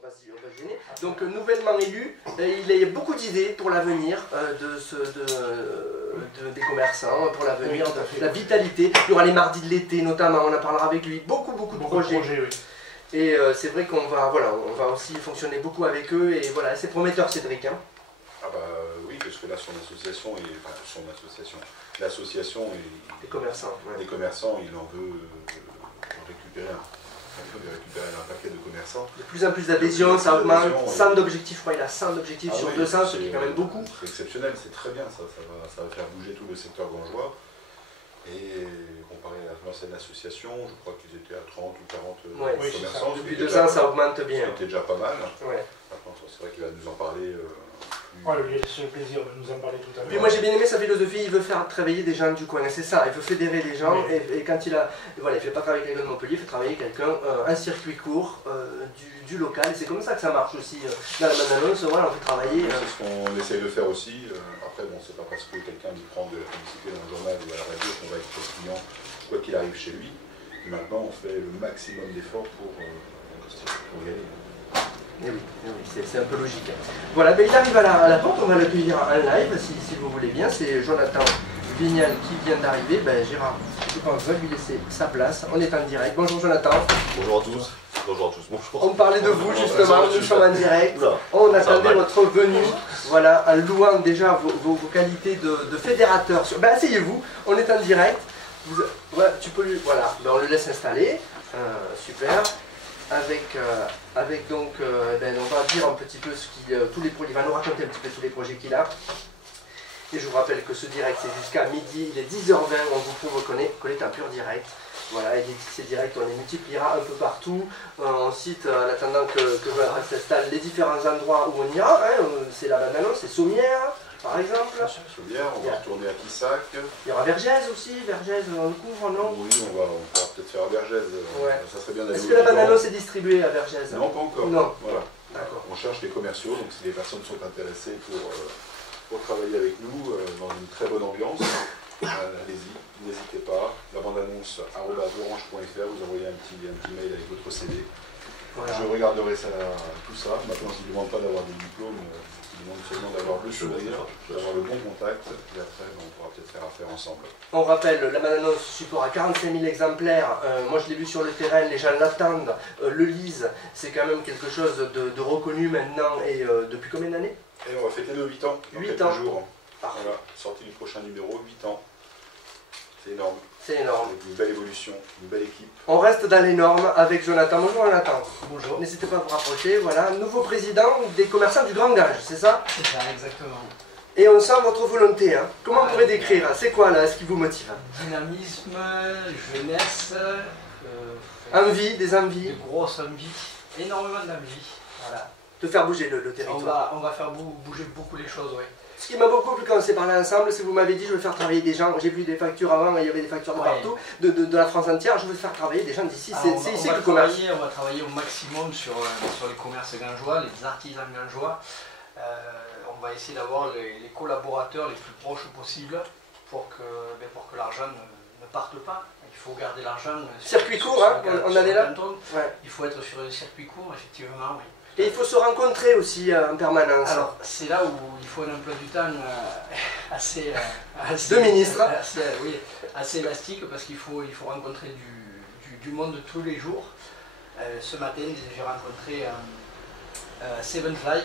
on va se gêner. Donc nouvellement élu, il a beaucoup d'idées pour l'avenir des commerçants, pour l'avenir de la vitalité. Il y aura les mardis de l'été notamment, on en parlera avec lui, beaucoup de projets. Oui. Et c'est vrai qu'on va, voilà, on va aussi fonctionner beaucoup avec eux et voilà, c'est prometteur Cédric. Hein. Ah bah oui, parce que là l'association, des commerçants, ouais. Des commerçants, il en veut récupérer un paquet de commerçants. De plus en plus d'adhésions, ça augmente. 100 d'objectifs, je crois, il a 100 d'objectifs sur 200, ce qui est quand même beaucoup. C'est exceptionnel, c'est très bien, ça va faire bouger tout le secteur gangeois. Et comparé à l'ancienne association, je crois qu'ils étaient à 30 ou 40 commerçants. Depuis 2 ans, ça augmente bien. C'était déjà pas mal. Ouais. Maintenant, c'est vrai qu'il va nous en parler. Il a le plaisir de nous en parler tout à l'heure. Puis moi j'ai bien aimé sa philosophie, il veut faire travailler des gens du coin, c'est ça, il veut fédérer les gens, et quand il ne fait pas travailler quelqu'un de Montpellier, il fait travailler quelqu'un, un circuit court du local, et c'est comme ça que ça marche aussi. Dans la bande-annonce, voilà, on fait travailler. C'est ce qu'on essaye de faire aussi. Après, bon, c'est pas parce que quelqu'un lui prend de la publicité dans le journal ou à la radio qu'on va être client, quoi qu'il arrive chez lui. Maintenant, on fait le maximum d'efforts pour y aller. Eh oui, c'est un peu logique. Voilà, ben il arrive à la porte, on va l'accueillir en live si vous voulez bien. C'est Jonathan Vignal qui vient d'arriver. Ben Gérard, je pense qu'on va lui laisser sa place. On est en direct. Bonjour Jonathan. Bonjour à tous. Bonjour à tous. Bonjour. On parlait de vous justement, nous sommes en direct. On attendait votre venue. Voilà, en louant déjà vos qualités de fédérateur. Ben asseyez-vous, on est en direct. Voilà, tu peux lui. Voilà, ben, on le laisse installer. Super. Avec donc, on va dire un petit peu tous les projets, il va nous raconter un petit peu tous les projets qu'il a. Et je vous rappelle que ce direct c'est jusqu'à midi, il est 10h20, on vous prouve qu'on est en pur direct. Voilà, et ces directs on les multipliera un peu partout. On cite, en attendant que Jonathan s'installe, les différents endroits où on ira. Hein, c'est la bande-annonce, c'est Sommières. Par exemple, on va retourner à Quissac. Il y aura Vergès aussi, Vergès on le couvre, non? Oui, on va peut-être faire à Vergès. Ouais. Ça serait bien d'aller. Est-ce que la bande-annonce est distribuée à Vergès? Non, pas encore. Non. Voilà. D'accord. On cherche des commerciaux, donc si des personnes sont intéressées pour travailler avec nous dans une très bonne ambiance, allez-y, n'hésitez pas. La bande-annonce @orange.fr, vous envoyez un petit mail avec votre CV. Voilà. Je regarderai tout ça. Maintenant, je ne demande pas d'avoir des diplômes. Il demande seulement d'avoir le sourire, d'avoir le bon contact, et après on pourra peut-être faire affaire ensemble. On rappelle, la bande-annonce support à 45 000 exemplaires, moi je l'ai vu sur le terrain, les gens l'attendent, le lisent, c'est quand même quelque chose de reconnu maintenant, et depuis combien d'années? Et on va fêter nos 8 ans, dans 8 quelques ans. jours. Parfait. Voilà, sortie du prochain numéro, 8 ans. C'est énorme. C'est énorme. Avec une belle évolution, une belle équipe. On reste dans les normes avec Jonathan. Bonjour Jonathan. Bonjour. N'hésitez pas à vous rapprocher. Voilà, nouveau président des commerçants du Grand Gange, c'est ça? C'est ça, exactement. Et on sent votre volonté. Hein. Comment on pourrait décrire? C'est quoi là, ce qui vous motive? Dynamisme, jeunesse, envie, des envies. de grosses envies, énormément d'envies. Voilà. De faire bouger le territoire. On va faire bouger beaucoup les choses, oui. Ce qui m'a beaucoup plu quand on s'est parlé ensemble, c'est que vous m'avez dit je veux faire travailler des gens. J'ai vu des factures avant, il y avait des factures de partout, de la France entière. Je veux faire travailler des gens d'ici. C'est ici que le commerce. On va travailler au maximum sur les commerces gangeois, les artisans gangeois. On va essayer d'avoir les collaborateurs les plus proches possibles pour que l'argent ne parte pas. Il faut garder l'argent. Circuit court, hein, on en est là. Ouais. Il faut être sur un circuit court, effectivement. Oui. Et il faut se rencontrer aussi en permanence. Alors, c'est là où il faut un emploi du temps assez Deux ministres. Assez élastique, parce qu'il faut rencontrer du monde tous les jours. Ce matin, j'ai rencontré Sevenfly,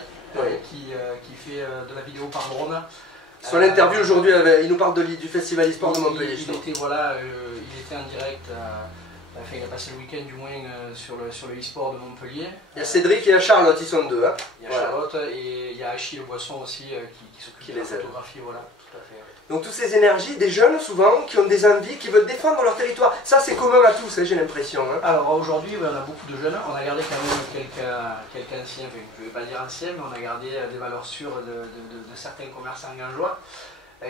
qui fait de la vidéo par drone. Sur l'interview aujourd'hui, il nous parle du Festival e-sport de Montpellier. Il était en direct. Enfin, il a passé le week-end du moins sur le e-sport de Montpellier. Il y a Cédric et il y a Charlotte, ils sont deux. Hein. Il y a Charlotte et il y a Achille Boisson aussi qui s'occupe de la photographie. Voilà, tout à fait. Donc toutes ces énergies, des jeunes souvent, qui ont des envies, qui veulent défendre leur territoire. Ça c'est commun à tous, hein, j'ai l'impression. Hein. Alors aujourd'hui, on a beaucoup de jeunes. On a gardé quand même quelques anciens, enfin, je ne vais pas dire anciens, mais on a gardé des valeurs sûres de certains commerçants gangeois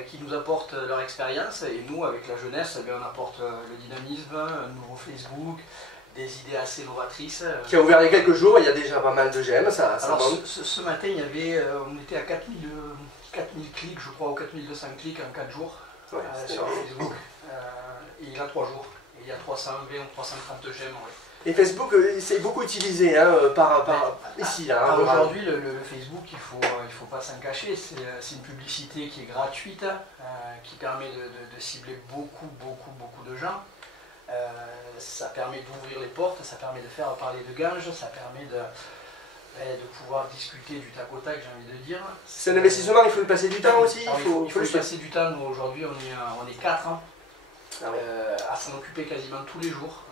qui nous apportent leur expérience, et nous avec la jeunesse on apporte le dynamisme, un nouveau Facebook, des idées assez novatrices. Qui a ouvert il y a quelques jours, il y a déjà pas mal de j'aime, ça Alors ce matin on était à 4000 clics je crois, ou 4200 clics en 4 jours sur Facebook, et il a 3 jours. Et il y a 320 ou 330 j'aime. Ouais. Et Facebook, c'est beaucoup utilisé hein, ici. Là, hein, aujourd'hui, le Facebook, il faut pas s'en cacher. C'est une publicité qui est gratuite, qui permet de cibler beaucoup de gens. Ça permet d'ouvrir les portes, ça permet de faire parler de Ganges, ça permet de pouvoir discuter du tac au tac, j'ai envie de dire. C'est un investissement, il faut y passer du temps aussi. Il faut y passer du temps. Nous, aujourd'hui, on est 4 ans à s'en occuper quasiment tous les jours.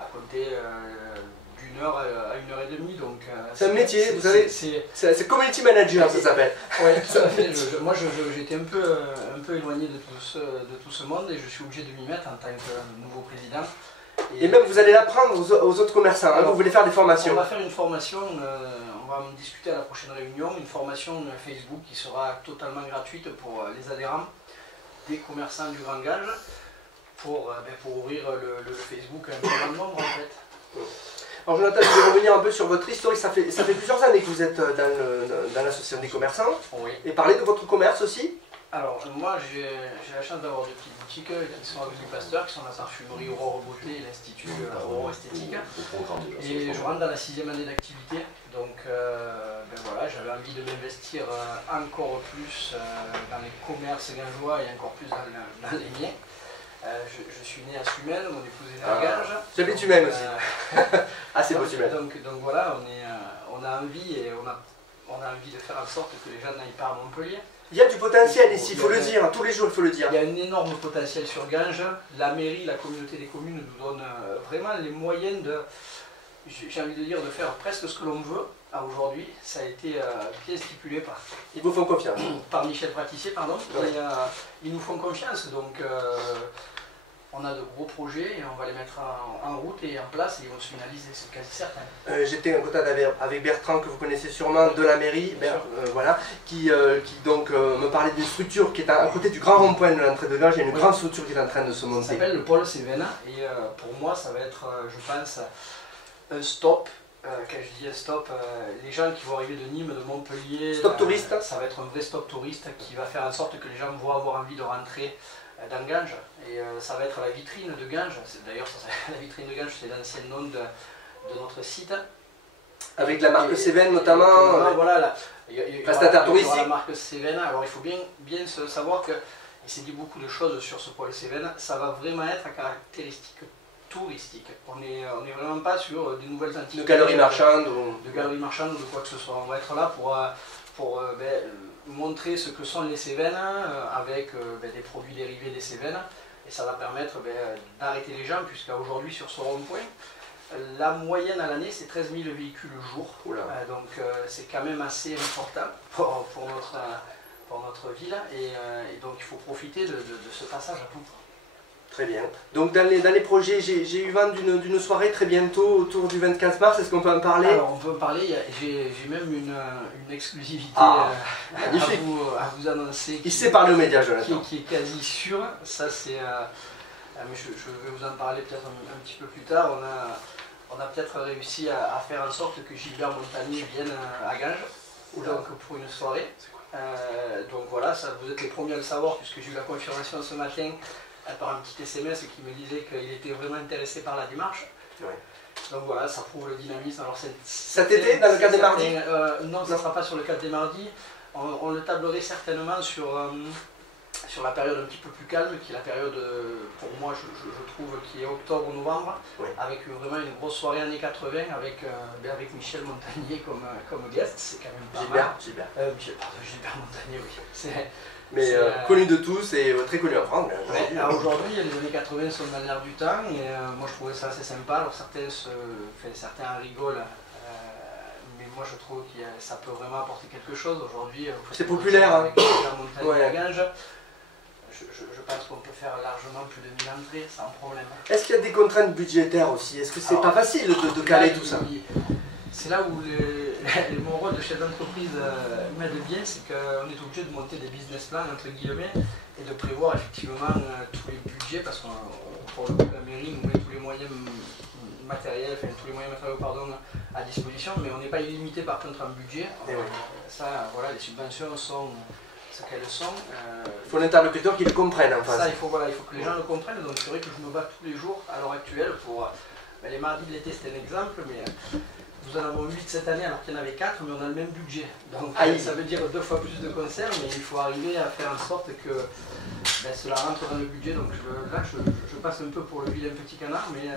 À compter d'1 heure à 1h30. Donc, c'est un métier, vous savez, c'est community manager, ça s'appelle. Oui, tout à fait. Moi, j'étais un peu éloigné de tout ce monde et je suis obligé de m'y mettre en tant que nouveau président. Et même vous allez l'apprendre aux autres commerçants, alors, vous voulez faire des formations. On va faire une formation, on va en discuter à la prochaine réunion, une formation Facebook qui sera totalement gratuite pour les adhérents des commerçants du Grand Gange. Pour ouvrir le Facebook à un plus grand nombre en fait. Alors Jonathan, je vais revenir un peu sur votre historique. Ça fait plusieurs années que vous êtes dans l'association des commerçants. Oui. Et parler de votre commerce aussi. Alors moi j'ai la chance d'avoir deux petites boutiques qui sont avec les pasteurs, qui sont la parfumerie Aurore Beauté et l'Institut Aurore Esthétique. Et je rentre dans la 6e année d'activité. Donc voilà, j'avais envie de m'investir encore plus dans les commerces gangeois et encore plus dans les miens. Je suis né à Sumel, mon épouse est née à Ganges. J'habite Sumel aussi. Ah, c'est beau Sumel. Donc voilà, on a envie et on a envie de faire en sorte que les gens n'aillent pas à Montpellier. Il y a du potentiel ici, il faut le dire, tous les jours il faut le dire. Il y a un énorme potentiel sur Ganges. La mairie, la communauté des communes nous donne vraiment les moyens de, j'ai envie de dire, de faire presque ce que l'on veut. Aujourd'hui, ça a été bien stipulé par... Ils vous font confiance. Par Michel Pratissier, pardon. Ouais. Et, ils nous font confiance, donc on a de gros projets et on va les mettre en route et en place et ils vont se finaliser, c'est quasi certain. J'étais en contact avec Bertrand, que vous connaissez sûrement, de la mairie, voilà, qui donc me parlait d'une structure qui est à côté du grand rond-point de l'entrée de Ganges. Il y a une grande structure qui est en train de se monter. Ça s'appelle le pôle Cévennes et pour moi ça va être, je pense, un stop. Quand je dis stop, les gens qui vont arriver de Nîmes, de Montpellier, stop touriste. Ça va être un vrai stop touriste qui va faire en sorte que les gens vont avoir envie de rentrer dans Ganges. Et ça va être la vitrine de Ganges. D'ailleurs, la vitrine de Ganges, c'est l'ancien nom de notre site. Avec la marque Cévennes notamment. Voilà, prestataire touristique. La marque Cévennes. Alors il faut bien savoir que, il s'est dit beaucoup de choses sur ce pôle Cévennes, ça va vraiment être à caractéristiques touristique. On n'est vraiment pas sur des nouvelles entités. De galeries marchandes de galeries marchandes ou de quoi que ce soit. On va être là pour montrer ce que sont les Cévennes avec des produits dérivés des Cévennes. Et ça va permettre d'arrêter les gens, puisqu'aujourd'hui sur ce rond-point, la moyenne à l'année c'est 13 000 véhicules le jour. Donc c'est quand même assez important pour notre ville. Et donc il faut profiter de ce passage à tout. Très bien. Donc dans les projets, j'ai eu vent d'une soirée très bientôt autour du 24 mars, est-ce qu'on peut en parler? Alors on peut en parler, j'ai même une exclusivité à vous annoncer. Il sait parler aux médias, Jonathan. Qui est quasi sûre, ça c'est... mais je vais vous en parler peut-être un petit peu plus tard. On a peut-être réussi à faire en sorte que Gilbert Montagnier vienne à Ganges, donc pour une soirée. Donc voilà, ça, vous êtes les premiers à le savoir puisque j'ai eu la confirmation ce matin par un petit SMS qui me disait qu'il était vraiment intéressé par la démarche. Ouais. Donc voilà, ça prouve le dynamisme. Alors cet été, dans le cadre des mardis? Non, ça ne sera pas sur le cadre des mardis. On le tablerait certainement sur la période un petit peu plus calme, qui est la période, pour moi, je trouve, qui est octobre-novembre, ouais. Avec vraiment une grosse soirée années 80, avec Michel Montagnier comme guest. C'est quand même pas mal. Gilbert Montagnier, oui. Mais connu de tous et très connu en France. Aujourd'hui, les années 80 sont dans l'air du temps et moi je trouvais ça assez sympa. Alors certains en rigolent, mais moi je trouve que ça peut vraiment apporter quelque chose. Aujourd'hui, c'est populaire. Avec la montagne à Ganges, je pense qu'on peut faire largement plus de 1000 entrées sans problème. Est-ce qu'il y a des contraintes budgétaires aussi? Est-ce que c'est pas facile de caler tout ça? C'est là où mon rôle de chef d'entreprise m'aide bien, c'est qu'on est obligé de monter des business plans entre guillemets et de prévoir effectivement tous les budgets parce que pour le coup la mairie nous met tous les moyens matériels, tous les moyens matériels à disposition, mais on n'est pas illimité par contre en budget. Ça, voilà, les subventions sont ce qu'elles sont. Il faut un interlocuteur qui le comprenne en face. Ça, il faut que les gens le comprennent. Donc c'est vrai que je me bats tous les jours à l'heure actuelle pour... les mardis de l'été, c'était un exemple, mais nous en avons 8 cette année alors qu'il y en avait 4, mais on a le même budget. Donc ça veut dire 2 fois plus de concerts, mais il faut arriver à faire en sorte que cela rentre dans le budget. Donc là, je passe un peu pour le vilain petit canard, mais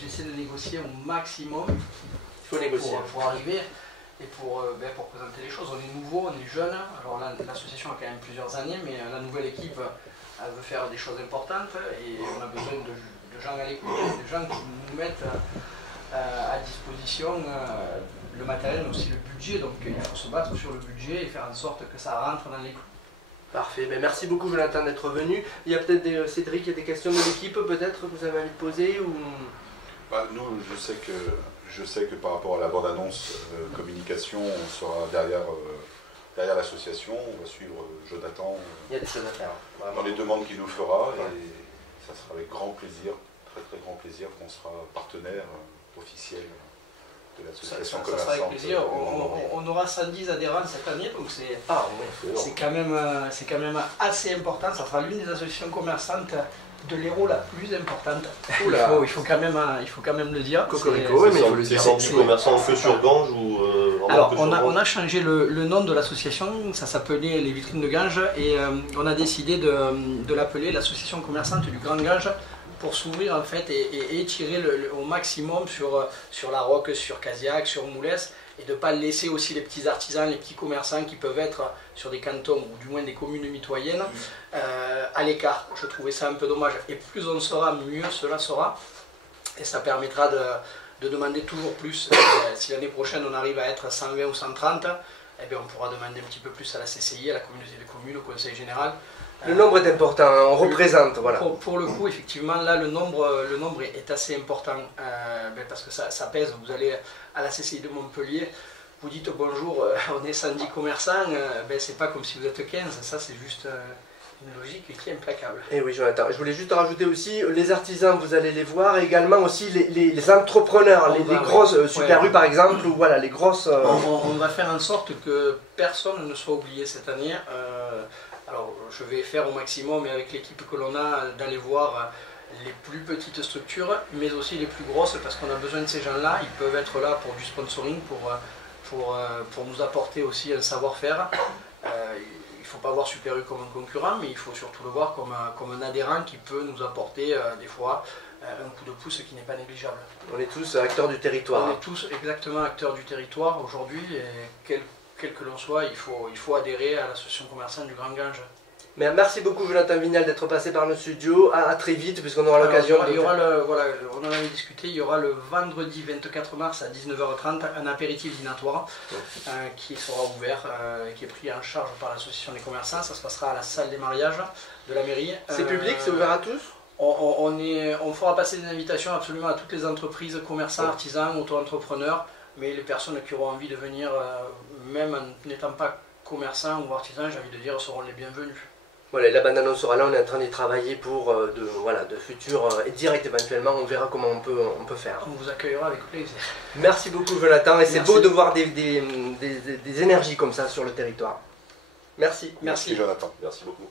j'essaie de négocier au maximum. Il faut négocier. Pour arriver et pour présenter les choses. On est nouveau, on est jeune. Alors l'association a quand même plusieurs années, mais la nouvelle équipe elle veut faire des choses importantes et on a besoin de gens à l'écoute, de gens qui nous mettent à disposition le matériel mais aussi le budget. Donc il faut se battre sur le budget et faire en sorte que ça rentre dans les clous. Parfait, merci beaucoup Jonathan d'être venu. Il y a peut-être Cédric, il y a des questions de l'équipe peut-être que vous avez envie de poser ou... Nous, je sais que par rapport à la bande-annonce communication, on sera derrière l'association, on va suivre Jonathan il y a des choses à faire, dans les demandes qu'il nous fera et ça sera avec grand plaisir, très très grand plaisir qu'on sera partenaire officiel de l'association commerçante. Ça sera avec plaisir. On aura 110 adhérents cette année, donc c'est quand même assez important. Ça sera l'une des associations commerçantes de l'Hérault la plus importante. Il faut quand même le dire. Cocorico, mais il faut le dire. C'est commerçant que sur Ganges ou alors on a changé le nom de l'association, ça s'appelait les Vitrines de Ganges et on a décidé de l'appeler l'association commerçante du Grand Ganges pour s'ouvrir en fait et étirer au maximum sur la Roque, sur Casillac, sur Moulès et de ne pas laisser aussi les petits artisans, les petits commerçants qui peuvent être sur des cantons ou du moins des communes mitoyennes à l'écart. Je trouvais ça un peu dommage et plus on sera, mieux cela sera et ça permettra de demander toujours plus. Si l'année prochaine on arrive à être 120 ou 130, eh bien, on pourra demander un petit peu plus à la CCI, à la communauté des communes, au conseil général. Le nombre est important, on représente, voilà. Pour le coup, effectivement, là, le nombre est assez important, parce que ça pèse. Vous allez à la CCI de Montpellier, vous dites bonjour, on est 110 commerçants, c'est pas comme si vous êtes 15, ça c'est juste une logique qui est implacable. Et oui, Jonathan, je voulais juste rajouter aussi, les artisans, vous allez les voir, et également aussi les entrepreneurs, les grosses Super U par exemple, ou voilà, les grosses... On va faire en sorte que personne ne soit oublié cette année. Alors, je vais faire au maximum, et avec l'équipe que l'on a, d'aller voir les plus petites structures, mais aussi les plus grosses, parce qu'on a besoin de ces gens-là. Ils peuvent être là pour du sponsoring, pour nous apporter aussi un savoir-faire. Il ne faut pas voir Super U comme un concurrent, mais il faut surtout le voir comme un adhérent qui peut nous apporter des fois un coup de pouce qui n'est pas négligeable. On est tous acteurs du territoire. On est tous exactement acteurs du territoire aujourd'hui, et quel que l'on soit, il faut adhérer à l'association commerçante du Grand Ganges. Mais merci beaucoup Jonathan Vignal d'être passé par nos studios. À très vite puisqu'on aura l'occasion de... On en avait discuté, il y aura le vendredi 24 mars à 19h30 un apéritif dînatoire qui sera ouvert, qui est pris en charge par l'association des commerçants. Ça se passera à la salle des mariages de la mairie. C'est public, c'est ouvert à tous? On fera passer des invitations absolument à toutes les entreprises, commerçants, artisans, auto-entrepreneurs, mais les personnes qui auront envie de venir, même en n'étant pas commerçants ou artisans, j'ai envie de dire, seront les bienvenus. Voilà, la bande-annonce sera là, on est en train d'y travailler pour de futurs directs éventuellement, on verra comment on peut faire. On vous accueillera avec plaisir. Merci beaucoup Jonathan, et c'est beau de voir des énergies comme ça sur le territoire. Merci. Merci Jonathan. Merci beaucoup.